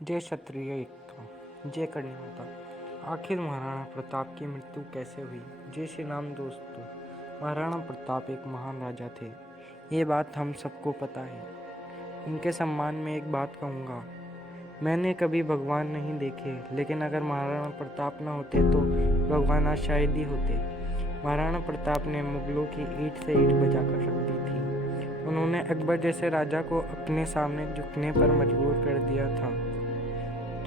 जय क्षत्रिय एकता, जय करनी माता। आखिर महाराणा प्रताप की मृत्यु कैसे हुई? जय श्री राम दोस्तों। महाराणा प्रताप एक महान राजा थे, ये बात हम सबको पता है। उनके सम्मान में एक बात कहूँगा, मैंने कभी भगवान नहीं देखे, लेकिन अगर महाराणा प्रताप न होते तो भगवान आज शायद ही होते। महाराणा प्रताप ने मुगलों की ईंट से ईंट बजाकर रख दी थी। उन्होंने अकबर जैसे राजा को अपने सामने झुकने पर मजबूर कर दिया था।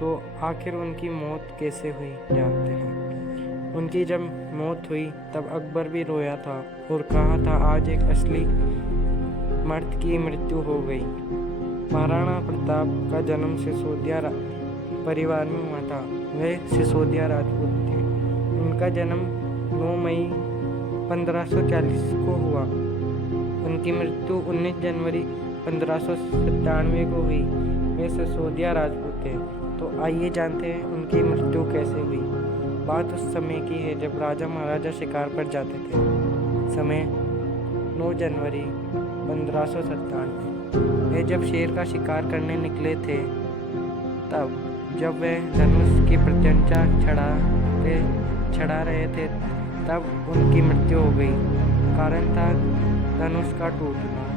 तो आखिर उनकी मौत कैसे हुई जानते हैं। उनकी जब मौत हुई तब अकबर भी रोया था और कहा था आज एक असली मर्द की मृत्यु हो गई। महाराणा प्रताप का जन्म सिसोदिया परिवार में हुआ था। वे सिसोदिया राजपूत थे। उनका जन्म 9 मई 1540 को हुआ। उनकी मृत्यु 19 जनवरी 1597 को हुई। वे सिसोदिया राजपूत थे। तो आइए जानते हैं उनकी मृत्यु कैसे हुई। बात उस समय की है जब राजा महाराजा शिकार पर जाते थे। समय 9 जनवरी 1597। वे जब शेर का शिकार करने निकले थे, तब जब वे धनुष की प्रत्यंचा छड़ा रहे थे तब उनकी मृत्यु हो गई। कारण था धनुष का टूटना।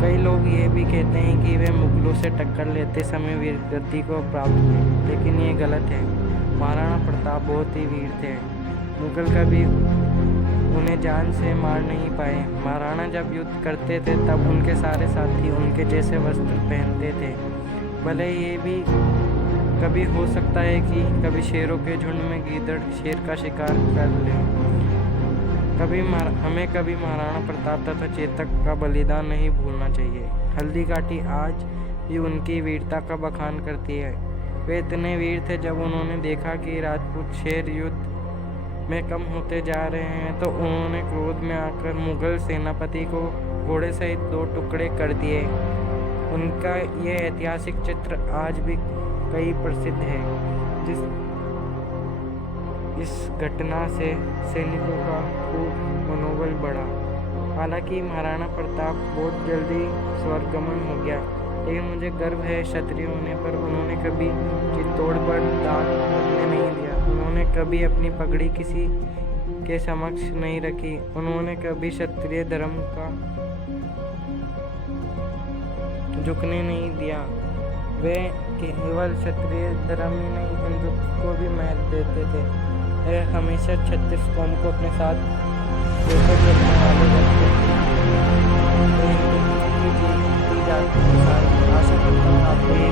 कई लोग ये भी कहते हैं कि वे मुगलों से टक्कर लेते समय वीरगति को प्राप्त हुए, लेकिन ये गलत है। महाराणा प्रताप बहुत ही वीर थे। मुगल कभी उन्हें जान से मार नहीं पाए। महाराणा जब युद्ध करते थे तब उनके सारे साथी उनके जैसे वस्त्र पहनते थे। भले ये भी कभी हो सकता है कि कभी शेरों के झुंड में गीदड़ शेर का शिकार कर ले। हमें कभी महाराणा प्रताप तथा चेतक का बलिदान नहीं भूलना चाहिए। हल्दी घाटी आज भी उनकी वीरता का बखान करती है। वे इतने वीर थे, जब उन्होंने देखा कि राजपूत शेर युद्ध में कम होते जा रहे हैं तो उन्होंने क्रोध में आकर मुगल सेनापति को घोड़े सहित 2 टुकड़े कर दिए। उनका यह ऐतिहासिक चित्र आज भी कई प्रसिद्ध है। इस घटना से सैनिकों का खूब मनोबल बढ़ा। हालांकि महाराणा प्रताप बहुत जल्दी स्वर्गमन हो गया, लेकिन मुझे गर्व है क्षत्रिय होने पर। उन्होंने कभी चित्तौड़ पर दाग लगने नहीं दिया। उन्होंने कभी अपनी पगड़ी किसी के समक्ष नहीं रखी। उन्होंने कभी क्षत्रिय धर्म का झुकने नहीं दिया। वे केवल क्षत्रिय धर्म ही नहीं, हिंदुत्व को भी महत्व देते थे। वे हमेशा 36 कौम को अपने साथ लेकर चलने वाले व्यक्ति थे। आशा करता हूँ आपको ये